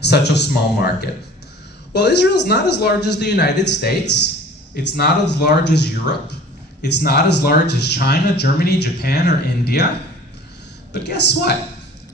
such a small market? Well, Israel's not as large as the United States. It's not as large as Europe. It's not as large as China, Germany, Japan, or India. But guess what?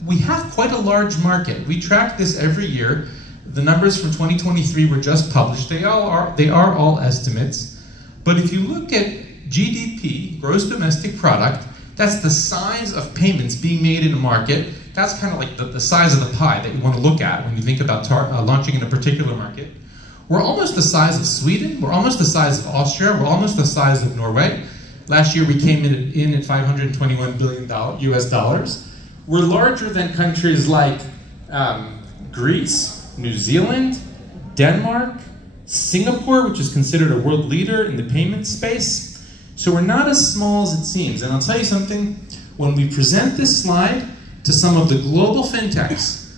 We have quite a large market. We track this every year. The numbers for 2023 were just published. They are all estimates. But if you look at GDP, gross domestic product, that's the size of payments being made in a market. That's kind of like the size of the pie that you want to look at when you think about launching in a particular market. We're almost the size of Sweden. We're almost the size of Austria. We're almost the size of Norway. Last year we came in at $521 billion US dollars. We're larger than countries like Greece, New Zealand, Denmark, Singapore, which is considered a world leader in the payment space. So we're not as small as it seems. And I'll tell you something, when we present this slide to some of the global fintechs,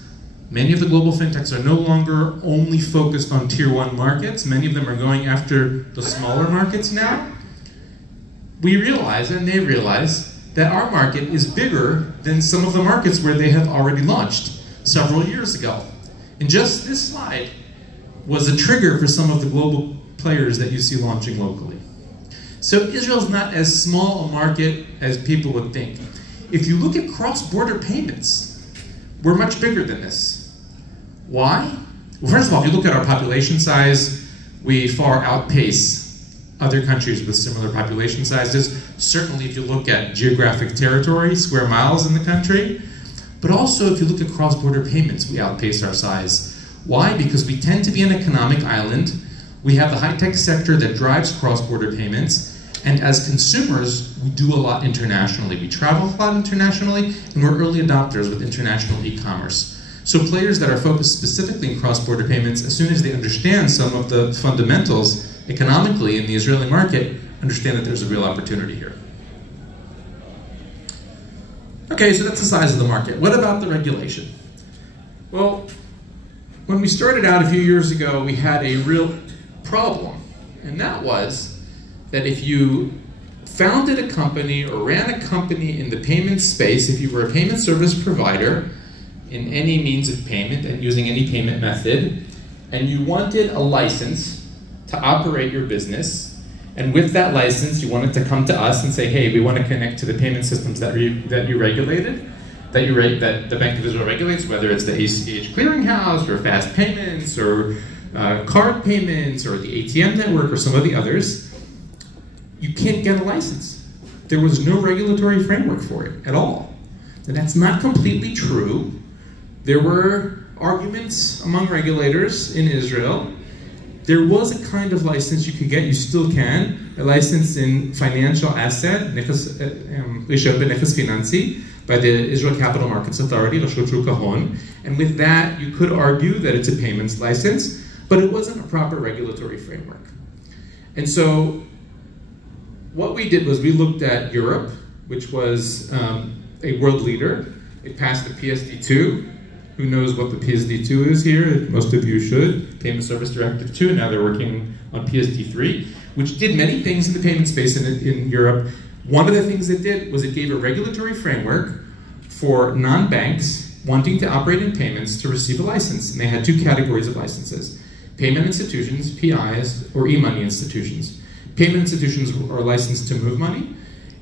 many of the global fintechs are no longer only focused on tier 1 markets. Many of them are going after the smaller markets now. We realize, and they realize, that our market is bigger than some of the markets where they have already launched several years ago. And just this slide was a trigger for some of the global players that you see launching locally. So Israel's not as small a market as people would think. If you look at cross-border payments, we're much bigger than this. Why? Well, first of all, if you look at our population size, we far outpace other countries with similar population sizes. Certainly if you look at geographic territory, square miles in the country, but also if you look at cross-border payments, we outpace our size. Why? Because we tend to be an economic island. We have the high-tech sector that drives cross-border payments, and as consumers, we do a lot internationally. We travel a lot internationally, and we're early adopters with international e-commerce. So players that are focused specifically in cross-border payments, as soon as they understand some of the fundamentals economically in the Israeli market, understand that there's a real opportunity here. Okay, so that's the size of the market. What about the regulation? Well, when we started out a few years ago, we had a real problem, and that was that if you founded a company or ran a company in the payment space, if you were a payment service provider in any means of payment and using any payment method, and you wanted a license to operate your business, and with that license you wanted to come to us and say, hey, we want to connect to the payment systems that you regulated, that the Bank of Israel regulates, whether it's the ACH clearinghouse or fast payments or card payments or the ATM network or some of the others, you can't get a license. There was no regulatory framework for it at all. And that's not completely true. There were arguments among regulators in Israel. There was a kind of license you could get, you still can, a license in financial asset, Rishon b'nechas finanzi, by the Israel Capital Markets Authority, Rashut Shuk HaHon. And with that, you could argue that it's a payments license, but it wasn't a proper regulatory framework. And so, what we did was we looked at Europe, which was a world leader. It passed the PSD2. Who knows what the PSD2 is here? Most of you should. Payment Service Directive 2, and now they're working on PSD3, which did many things in the payment space in Europe. One of the things it did was it gave a regulatory framework for non-banks wanting to operate in payments to receive a license. And they had two categories of licenses: payment institutions, PIs, or e-money institutions. Payment institutions are licensed to move money.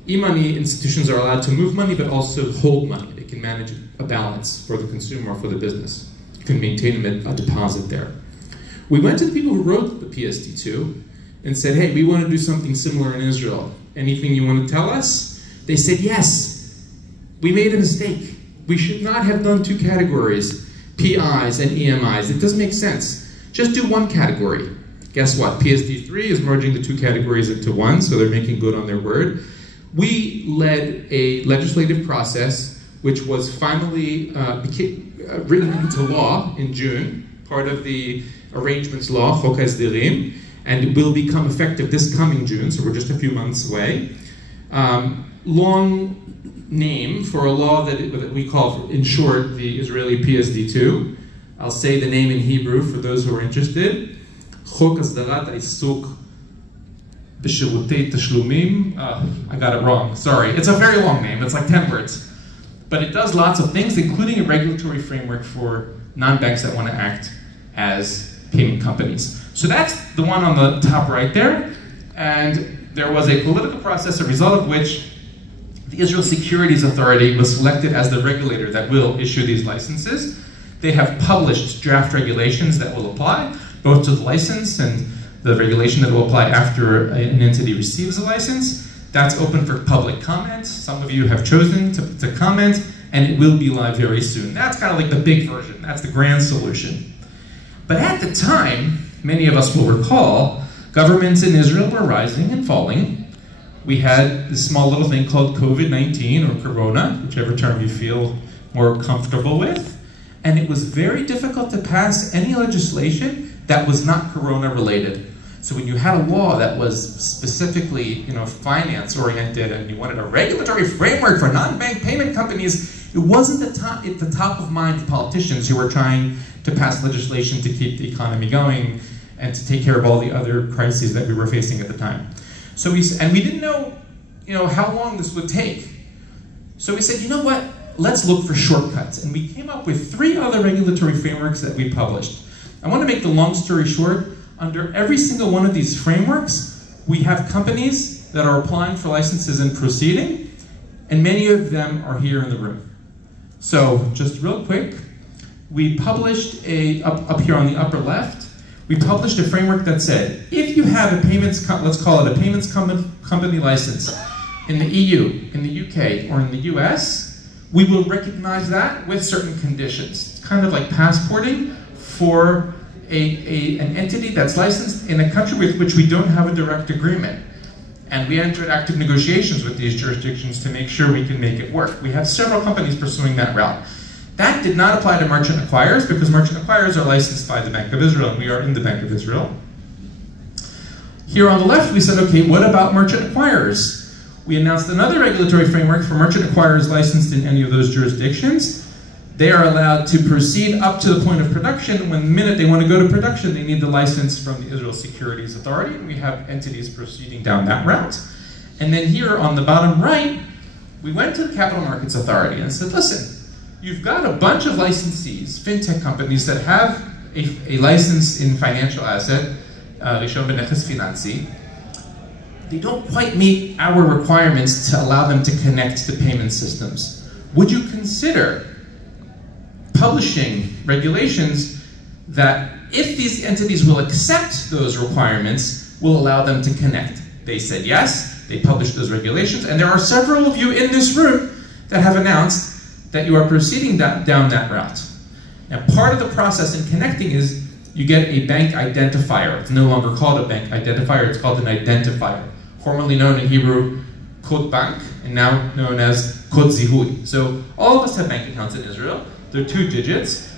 E-money institutions are allowed to move money, but also hold money. They can manage a balance for the consumer or for the business. You can maintain a deposit there. We went to the people who wrote the PSD2 and said, hey, we want to do something similar in Israel. Anything you want to tell us? They said, yes, we made a mistake. We should not have done two categories, PIs and EMIs. It doesn't make sense. Just do one category. Guess what? PSD3 is merging the two categories into one, so they're making good on their word. We led a legislative process which was finally written into law in June, part of the arrangements law, Chok HaSderim, and it will become effective this coming June, so we're just a few months away. Long name for a law that we call, in short, the Israeli PSD2. I'll say the name in Hebrew for those who are interested. Chok Asdarat Isuk B'Shirutei Tashlumim. I got it wrong, sorry. It's a very long name, it's like 10 words. But it does lots of things, including a regulatory framework for non-banks that want to act as payment companies. So that's the one on the top right there. And there was a political process, a result of which the Israel Securities Authority was selected as the regulator that will issue these licenses. They have published draft regulations that will apply, both to the license and the regulation that will apply after an entity receives a license. That's open for public comment. Some of you have chosen to comment, and it will be live very soon. That's kind of like the big version. That's the grand solution. But at the time, many of us will recall, governments in Israel were rising and falling. We had this small little thing called COVID-19 or Corona, whichever term you feel more comfortable with. And it was very difficult to pass any legislation that was not Corona related. So when you had a law that was specifically, finance oriented, and you wanted a regulatory framework for non-bank payment companies, it wasn't at the top of mind of politicians who were trying to pass legislation to keep the economy going and to take care of all the other crises that we were facing at the time. So we didn't know, how long this would take. So we said, you know what? Let's look for shortcuts. And we came up with 3 other regulatory frameworks that we published. I want to make the long story short. Under every single one of these frameworks, we have companies that are applying for licenses and proceeding, and many of them are here in the room. So just real quick, we published up here on the upper left, we published a framework that said, if you have a payments, let's call it a payments company license in the EU, in the UK, or in the US, we will recognize that with certain conditions. It's kind of like passporting for an entity that's licensed in a country with which we don't have a direct agreement. And we entered active negotiations with these jurisdictions to make sure we can make it work. We have several companies pursuing that route. That did not apply to merchant acquirers because merchant acquirers are licensed by the Bank of Israel, and we are in the Bank of Israel. Here on the left, we said, okay, what about merchant acquirers? We announced another regulatory framework for merchant acquirers licensed in any of those jurisdictions. They are allowed to proceed up to the point of production. When the minute they want to go to production, they need the license from the Israel Securities Authority. We have entities proceeding down that route. And then here on the bottom right, we went to the Capital Markets Authority and said, listen, you've got a bunch of licensees, fintech companies that have a license in financial asset, Rishon B'Neches Finanzi. They don't quite meet our requirements to allow them to connect to payment systems. Would you consider publishing regulations that, if these entities will accept those requirements, will allow them to connect? They said yes, they published those regulations, and there are several of you in this room that have announced that you are proceeding down that route. Now, part of the process in connecting is you get a bank identifier. It's no longer called a bank identifier, it's called an identifier, formerly known in Hebrew, Code Bank, and now known as Code Zihui. So all of us have bank accounts in Israel. They're 2 digits.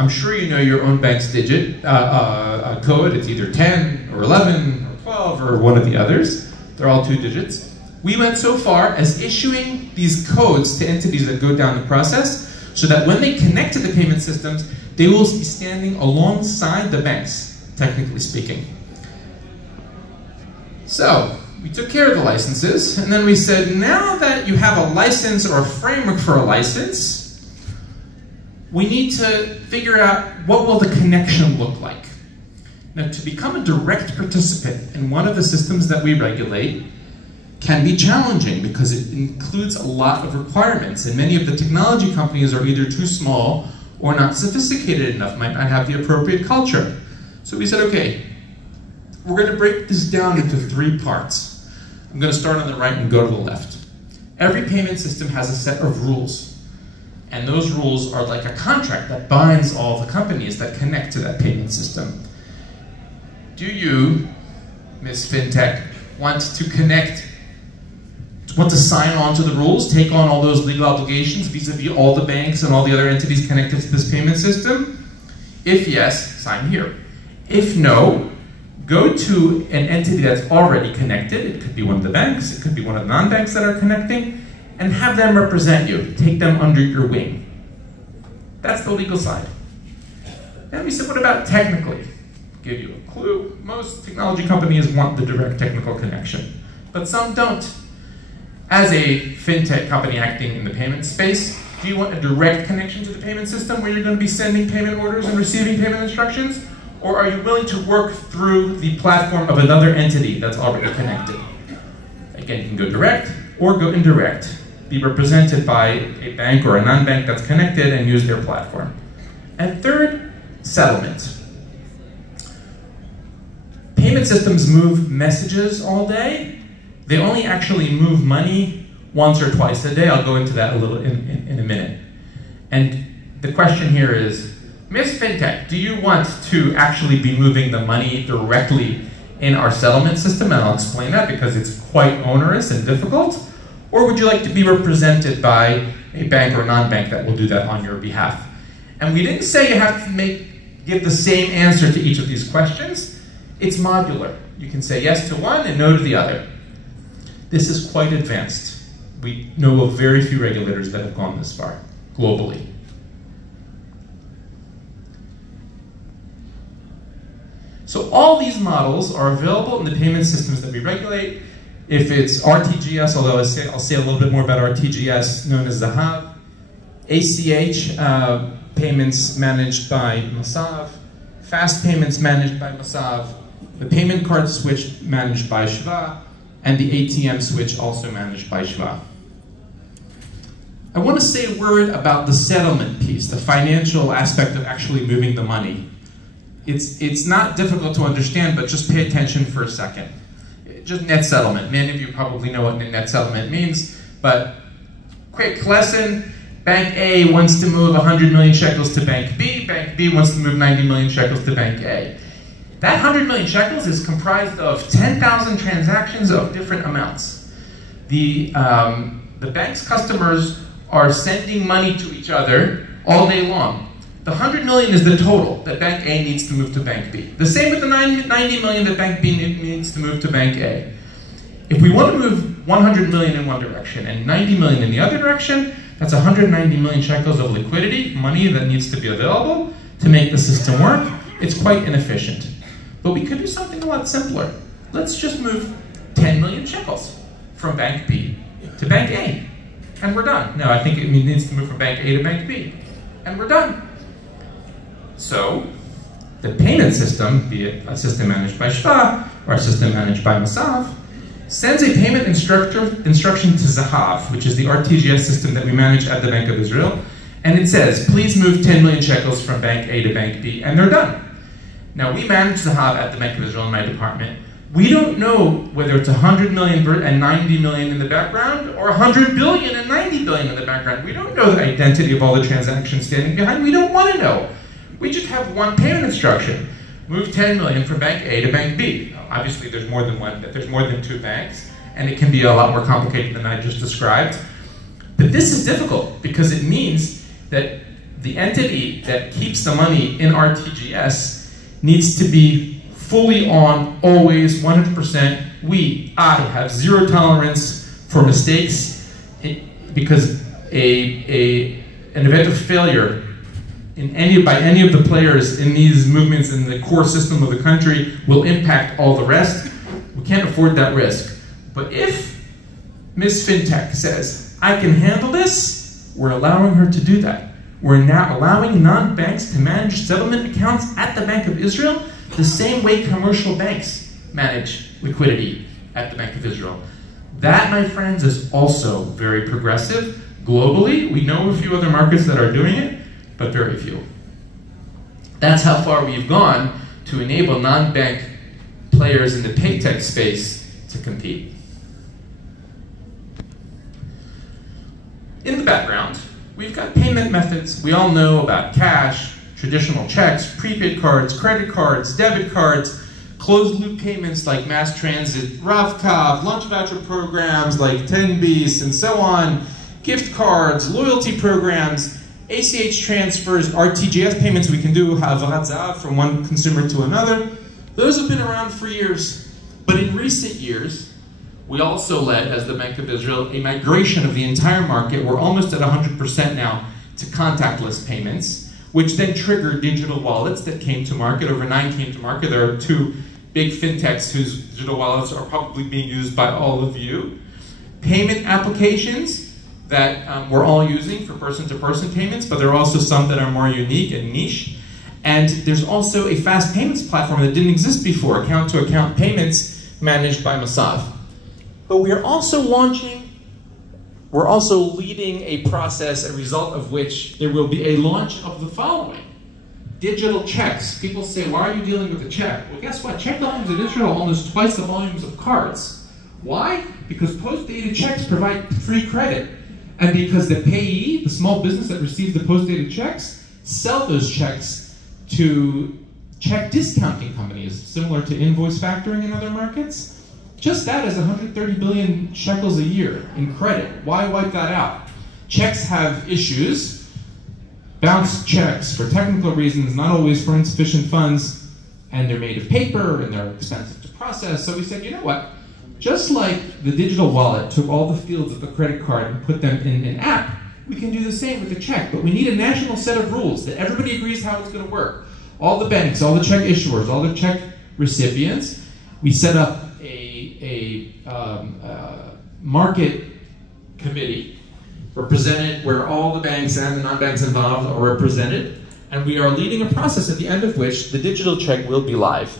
I'm sure you know your own bank's digit code. It's either 10 or 11 or 12 or one of the others. They're all 2 digits. We went so far as issuing these codes to entities that go down the process so that when they connect to the payment systems, they will be standing alongside the banks, technically speaking. So we took care of the licenses, and then we said, now that you have a license or a framework for a license, we need to figure out what will the connection look like. Now, to become a direct participant in one of the systems that we regulate can be challenging because it includes a lot of requirements, and many of the technology companies are either too small or not sophisticated enough, might not have the appropriate culture. So we said, okay, we're going to break this down into 3 parts. I'm going to start on the right and go to the left. Every payment system has a set of rules. And those rules are like a contract that binds all the companies that connect to that payment system. Do you, Ms. Fintech, want to sign on to the rules, take on all those legal obligations vis-a-vis all the banks and all the other entities connected to this payment system? If yes, sign here. If no, go to an entity that's already connected. It could be one of the banks, it could be one of the non-banks that are connecting, and have them represent you, take them under your wing. That's the legal side. Then we said, what about technically? Give you a clue. Most technology companies want the direct technical connection, but some don't. As a fintech company acting in the payment space, Do you want a direct connection to the payment system where you're going to be sending payment orders and receiving payment instructions? Or are you willing to work through the platform of another entity that's already connected? Again, you can go direct or go indirect. Be represented by a bank or a non-bank that's connected and use their platform. And third, settlement. Payment systems move messages all day. They only actually move money once or twice a day. I'll go into that a little in a minute. And the question here is, Ms. Fintech, do you want to actually be moving the money directly in our settlement system? And I'll explain that because it's quite onerous and difficult. Or would you like to be represented by a bank or non-bank that will do that on your behalf? And we didn't say you have to give the same answer to each of these questions. It's modular. You can say yes to one and no to the other. This is quite advanced. We know of very few regulators that have gone this far, globally. So all these models are available in the payment systems that we regulate. If it's RTGS, although I'll say a little bit more about RTGS, known as Zahav, ACH, payments managed by Masav, fast payments managed by Masav, the payment card switch managed by Shva, and the ATM switch also managed by Shva. I want to say a word about the settlement piece, the financial aspect of actually moving the money. It's not difficult to understand, but just pay attention for a second. Just net settlement. Many of you probably know what net settlement means, but quick lesson. Bank A wants to move 100 million shekels to Bank B. Bank B wants to move 90 million shekels to Bank A. That 100 million shekels is comprised of 10,000 transactions of different amounts. The bank's customers are sending money to each other all day long. The 100 million is the total that Bank A needs to move to Bank B. The same with the 90 million that Bank B needs to move to Bank A. If we want to move 100 million in one direction and 90 million in the other direction, that's 190 million shekels of liquidity, money that needs to be available to make the system work. It's quite inefficient. But we could do something a lot simpler. Let's just move 10 million shekels from Bank B to Bank A, and we're done. No, I think it needs to move from Bank A to Bank B, and we're done. So, the payment system, be it a system managed by Shva or a system managed by Masav, sends a payment instruction to Zahav, which is the RTGS system that we manage at the Bank of Israel, and it says, please move 10 million shekels from Bank A to Bank B, and they're done. Now, we manage Zahav at the Bank of Israel in my department. We don't know whether it's 100 million and 90 million in the background or 100 billion and 90 billion in the background. We don't know the identity of all the transactions standing behind. We don't want to know. We just have one payment instruction. Move 10 million from Bank A to Bank B. Obviously, there's more than one. There's more than two banks, and it can be a lot more complicated than I just described. But this is difficult because it means that the entity that keeps the money in RTGS needs to be fully on, always, 100%. I have zero tolerance for mistakes because an event of failure by any of the players in these movements in the core system of the country will impact all the rest. We can't afford that risk. But if Ms. Fintech says, I can handle this, we're allowing her to do that. We're now allowing non-banks to manage settlement accounts at the Bank of Israel the same way commercial banks manage liquidity at the Bank of Israel. That, my friends, is also very progressive. Globally, we know a few other markets that are doing it, but very few. That's how far we've gone to enable non-bank players in the Fintech space to compete. In the background, we've got payment methods. We all know about cash, traditional checks, prepaid cards, credit cards, debit cards, closed-loop payments like mass transit, Rav-Kav, lunch voucher programs like 10bis, and so on, gift cards, loyalty programs, ACH transfers, RTGS payments we can do, Ha'avarat Zahav from one consumer to another. Those have been around for years. But in recent years, we also led, as the Bank of Israel, a migration of the entire market. We're almost at 100% now to contactless payments, which then triggered digital wallets that came to market. Over 9 came to market. There are 2 big fintechs whose digital wallets are probably being used by all of you. Payment applications, that we're all using for person-to-person payments, but there are also some that are more unique and niche. And there's also a fast payments platform that didn't exist before, account-to-account payments managed by Masav. But we're also leading a process, a result of which there will be a launch of the following. Digital checks. People say, why are you dealing with a check? Well, guess what? Check volumes in Israel are almost twice the volumes of cards. Why? Because post-dated checks provide free credit. And because the payee, the small business that receives the post-dated checks, sell those checks to check discounting companies, similar to invoice factoring in other markets. Just that is 130 billion shekels a year in credit. Why wipe that out? Checks have issues. Bounce checks for technical reasons, not always for insufficient funds, and they're made of paper and they're expensive to process. So we said, you know what? Just like the digital wallet took all the fields of the credit card and put them in an app, we can do the same with the check. But we need a national set of rules that everybody agrees how it's going to work. All the banks, all the check issuers, all the check recipients. We set up a market committee represented where all the banks and the non-banks involved are represented, and we are leading a process at the end of which the digital check will be live.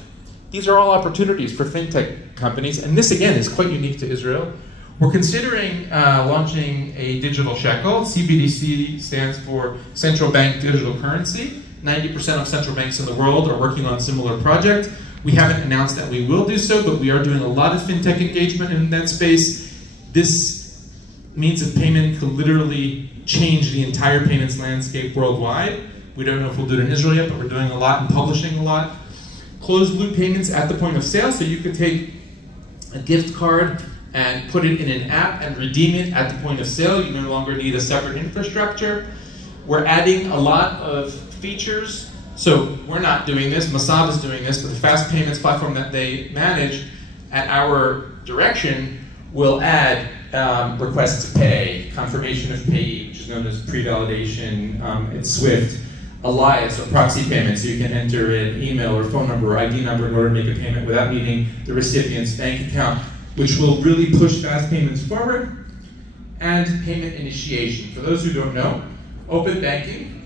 These are all opportunities for fintech companies, and this again is quite unique to Israel. We're considering launching a digital shekel. CBDC stands for Central Bank Digital Currency. 90% of central banks in the world are working on a similar project. We haven't announced that we will do so, but we are doing a lot of fintech engagement in that space. This means that payment could literally change the entire payments landscape worldwide. We don't know if we'll do it in Israel yet, but we're doing a lot and publishing a lot. Closed loop payments at the point of sale, so you could take a gift card and put it in an app and redeem it at the point of sale. You no longer need a separate infrastructure. We're adding a lot of features. So we're not doing this, Masav is doing this, but the fast payments platform that they manage at our direction will add request to pay, confirmation of pay, which is known as pre-validation, it's SWIFT, alias or proxy payments, so you can enter an email or phone number or ID number in order to make a payment without needing the recipient's bank account, which will really push fast payments forward, and payment initiation. For those who don't know, open banking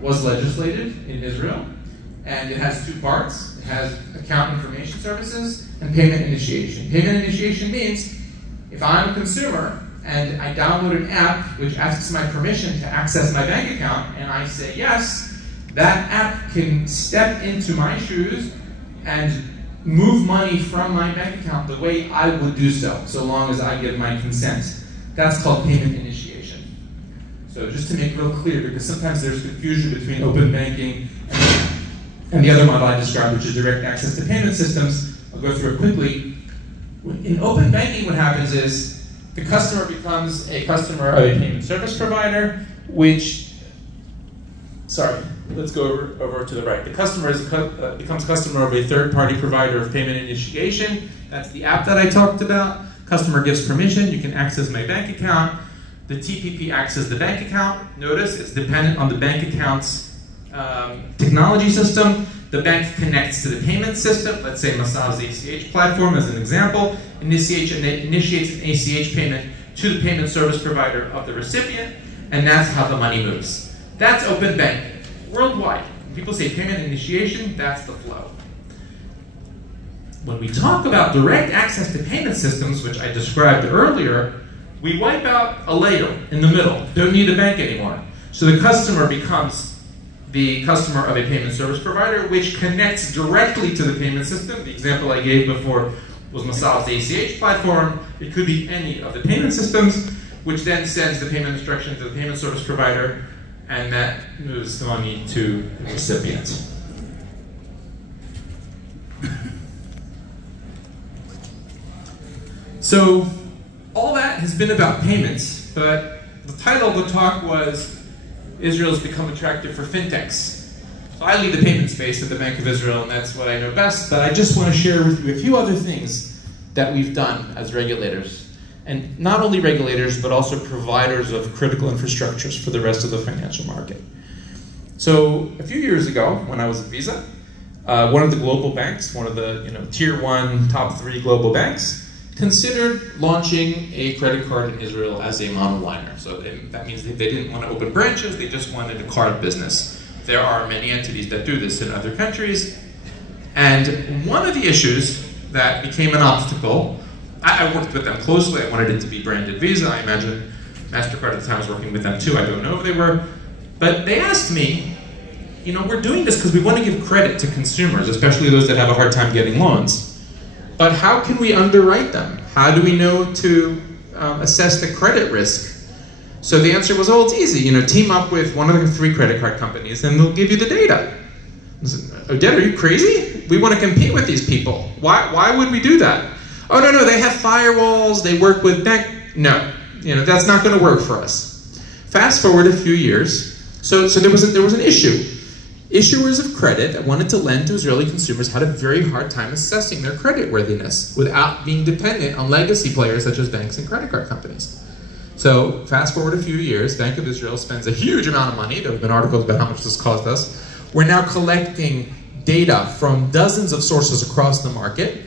was legislated in Israel, and it has two parts. It has account information services and payment initiation. Payment initiation means if I'm a consumer and I download an app which asks my permission to access my bank account and I say yes, that app can step into my shoes and move money from my bank account the way I would do so long as I give my consent. That's called payment initiation. So just to make it real clear, because sometimes there's confusion between open banking and the other model I described, which is direct access to payment systems. I'll go through it quickly. In open banking, what happens is the customer becomes a customer of a payment service provider, which, let's go over to the right. The customer becomes customer of a third-party provider of payment initiation. That's the app that I talked about. Customer gives permission, you can access my bank account. The TPP accesses the bank account. Notice it's dependent on the bank account's technology system. The bank connects to the payment system. Let's say Masav's ACH platform as an example. Initiates an ACH payment to the payment service provider of the recipient, and that's how the money moves. That's open banking. Worldwide, when people say payment initiation, that's the flow. When we talk about direct access to payment systems, which I described earlier, we wipe out a layer in the middle. Don't need a bank anymore. So the customer becomes the customer of a payment service provider, which connects directly to the payment system. The example I gave before was Masav's ACH platform. It could be any of the payment systems, which then sends the payment instruction to the payment service provider, and that moves the money to the recipient. So all that has been about payments, but the title of the talk was Israel's become attractive for fintechs. So I lead the payment space at the Bank of Israel, and that's what I know best, but I just want to share with you a few other things that we've done as regulators. And not only regulators, but also providers of critical infrastructures for the rest of the financial market. So a few years ago, when I was at Visa, one of the global banks, one of the tier 1, top 3 global banks, considered launching a credit card in Israel as a monoliner. So that means they didn't want to open branches, they just wanted a card business. There are many entities that do this in other countries. And one of the issues that became an obstacle, I worked with them closely, I wanted it to be branded Visa, I imagine MasterCard at the time was working with them too, I don't know if they were. But they asked me, you know, we're doing this because we want to give credit to consumers, especially those that have a hard time getting loans. But how can we underwrite them? How do we know to assess the credit risk? So the answer was, oh, it's easy. You know, team up with one of the 3 credit card companies and they'll give you the data. I said, Oded, are you crazy? We want to compete with these people. Why would we do that? Oh, no, they have firewalls, they work with bank. No, you know, that's not going to work for us. Fast forward a few years. So there was an issue. Issuers of credit that wanted to lend to Israeli consumers had a very hard time assessing their creditworthiness without being dependent on legacy players such as banks and credit card companies. So fast forward a few years, Bank of Israel spends a huge amount of money. There have been articles about how much this cost us. We're now collecting data from dozens of sources across the market,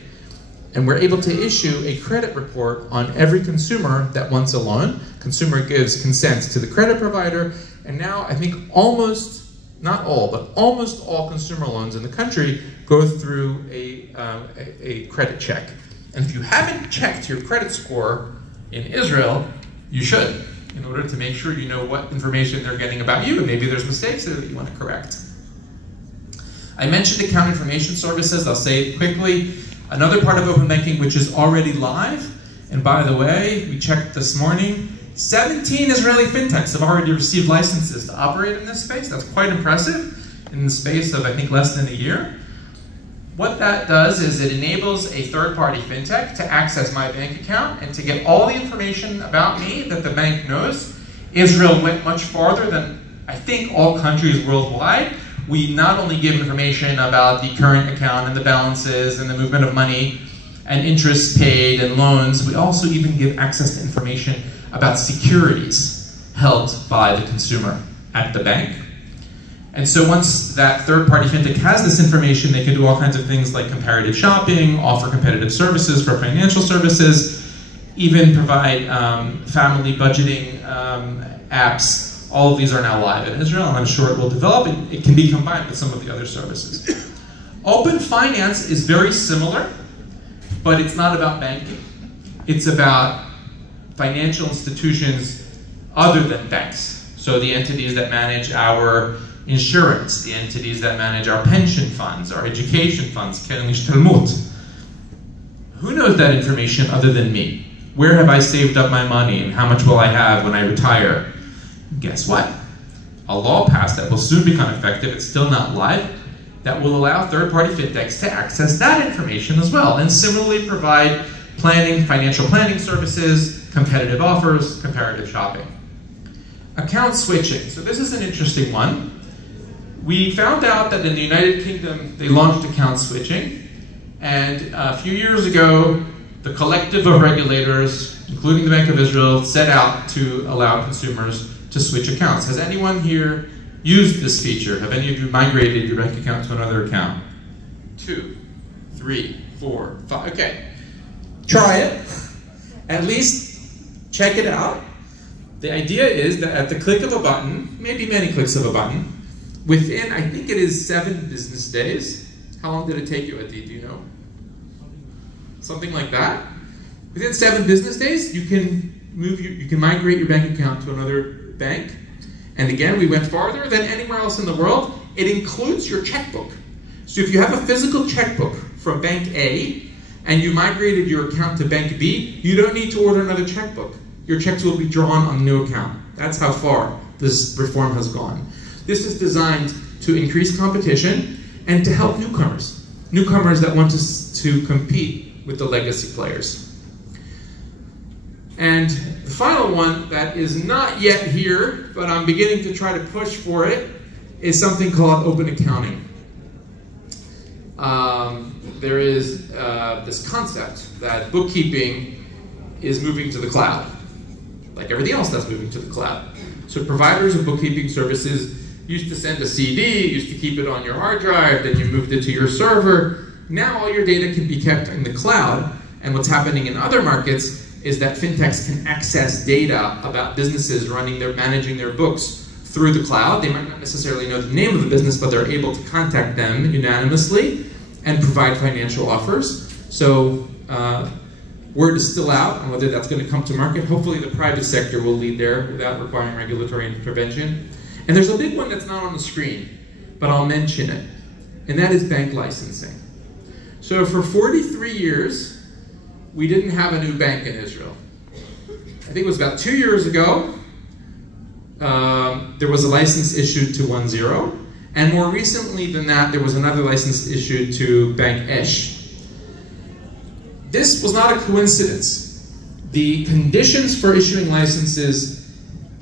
and we're able to issue a credit report on every consumer that wants a loan. Consumer gives consent to the credit provider, and now I think almost, not all, but almost all consumer loans in the country go through a credit check. And if you haven't checked your credit score in Israel, you should, in order to make sure you know what information they're getting about you, and maybe there's mistakes there that you want to correct. I mentioned account information services. I'll say it quickly. Another part of open banking which is already live, and by the way, we checked this morning, 17 Israeli Fintechs have already received licenses to operate in this space. That's quite impressive in the space of, I think, less than a year. What that does is it enables a third-party Fintech to access my bank account and to get all the information about me that the bank knows. Israel went much farther than, I think, all countries worldwide. We not only give information about the current account and the balances and the movement of money and interest paid and loans, we also even give access to information about securities held by the consumer at the bank. And so once that third-party fintech has this information, they can do all kinds of things like comparative shopping, offer competitive services for financial services, even provide family budgeting apps. All of these are now live in Israel, and I'm sure it will develop, and it can be combined with some of the other services. Open finance is very similar, but it's not about banking. It's about financial institutions other than banks. So the entities that manage our insurance, the entities that manage our pension funds, our education funds, Keren Ishtalmut. Who knows that information other than me? Where have I saved up my money, and how much will I have when I retire? Guess what? A law passed that will soon become effective, it's still not live, that will allow third-party fintechs to access that information as well, and similarly provide planning, financial planning services, competitive offers, comparative shopping. Account switching. So this is an interesting one. We found out that in the United Kingdom, they launched account switching, and a few years ago, the collective of regulators, including the Bank of Israel, set out to allow consumers to switch accounts. Has anyone here used this feature? Have any of you migrated your bank account to another account? 2, 3, 4, 5. Okay. Try it. At least check it out. The idea is that at the click of a button, maybe many clicks of a button, within, I think it is 7 business days. How long did it take you, Adi? Do you know? Something like that. Within 7 business days, you can migrate your bank account to another bank. And again, we went farther than anywhere else in the world. It includes your checkbook. So if you have a physical checkbook from Bank A and you migrated your account to Bank B, you don't need to order another checkbook. Your checks will be drawn on a new account. That's how far this reform has gone. This is designed to increase competition and to help newcomers that want to compete with the legacy players. And the final one that is not yet here, but I'm beginning to try to push for it, is something called open accounting. There is this concept that bookkeeping is moving to the cloud, like everything else that's moving to the cloud. So providers of bookkeeping services used to send a CD, used to keep it on your hard drive, then you moved it to your server. Now all your data can be kept in the cloud, And what's happening in other markets is that fintechs can access data about businesses managing their books through the cloud. They might not necessarily know the name of the business, but they're able to contact them unanimously and provide financial offers. So word is still out on whether that's going to come to market. Hopefully the private sector will lead there without requiring regulatory intervention. And there's a big one that's not on the screen, but I'll mention it, and that is bank licensing. So for 43 years, we didn't have a new bank in Israel. I think it was about 2 years ago, there was a license issued to 10, and more recently than that, there was another license issued to Bank Esh. This was not a coincidence. The conditions for issuing licenses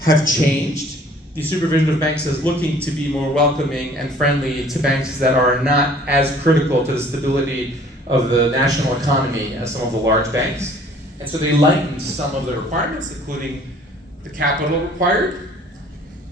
have changed. The supervision of banks is looking to be more welcoming and friendly to banks that are not as critical to the stability of the national economy as some of the large banks. And so they lightened some of the requirements, including the capital required.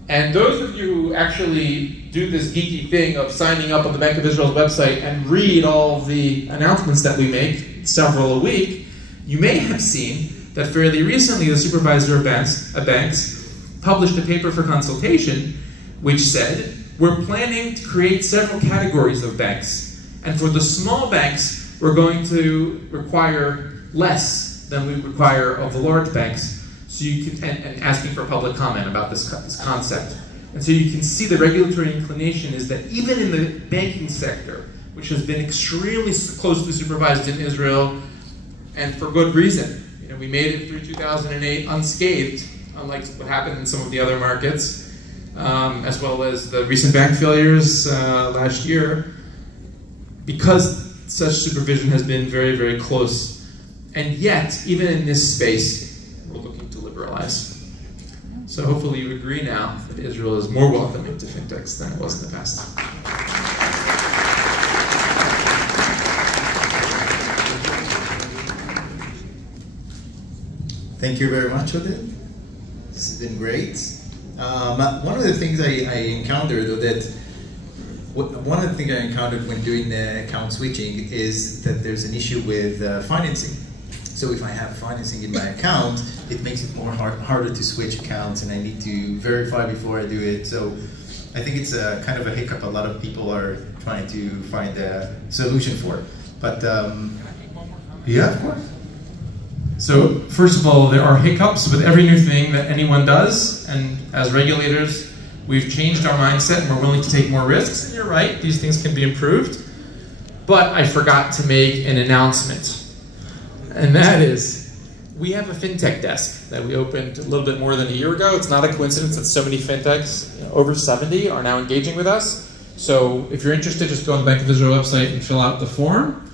And those of you who actually do this geeky thing of signing up on the Bank of Israel's website and read all the announcements that we make, several a week, you may have seen that fairly recently the supervisor of banks published a paper for consultation which said, we're planning to create several categories of banks. And for the small banks, we're going to require less than we require of the large banks, so you can, and asking for public comment about this concept. And so you can see the regulatory inclination is that even in the banking sector, which has been extremely closely supervised in Israel, and for good reason. You know, we made it through 2008 unscathed, unlike what happened in some of the other markets, as well as the recent bank failures last year, because such supervision has been very, very close. And yet, even in this space, we're looking to liberalize. So hopefully you agree now that Israel is more welcoming to fintechs than it was in the past. Thank you very much, Oded. This has been great. One of the things I encountered, Oded, one of the things I encountered when doing the account switching is that there's an issue with financing. So if I have financing in my account, it makes it harder to switch accounts, and I need to verify before I do it. So I think it's a kind of a hiccup a lot of people are trying to find a solution for. But yeah, of course. So first of all, there are hiccups with every new thing that anyone does, and as regulators, we've changed our mindset and we're willing to take more risks. And you're right, these things can be improved. But I forgot to make an announcement. And that is, we have a fintech desk that we opened a little bit more than a year ago. It's not a coincidence that so many fintechs, over 70, are now engaging with us. So if you're interested, just go on the Bank of Israel website and fill out the form.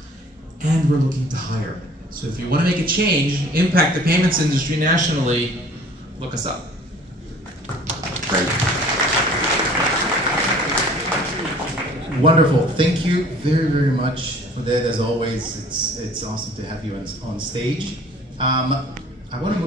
And we're looking to hire. So if you want to make a change, impact the payments industry nationally, look us up. Great. Wonderful. Thank you very, very much for that. As always, it's awesome to have you on stage. I want to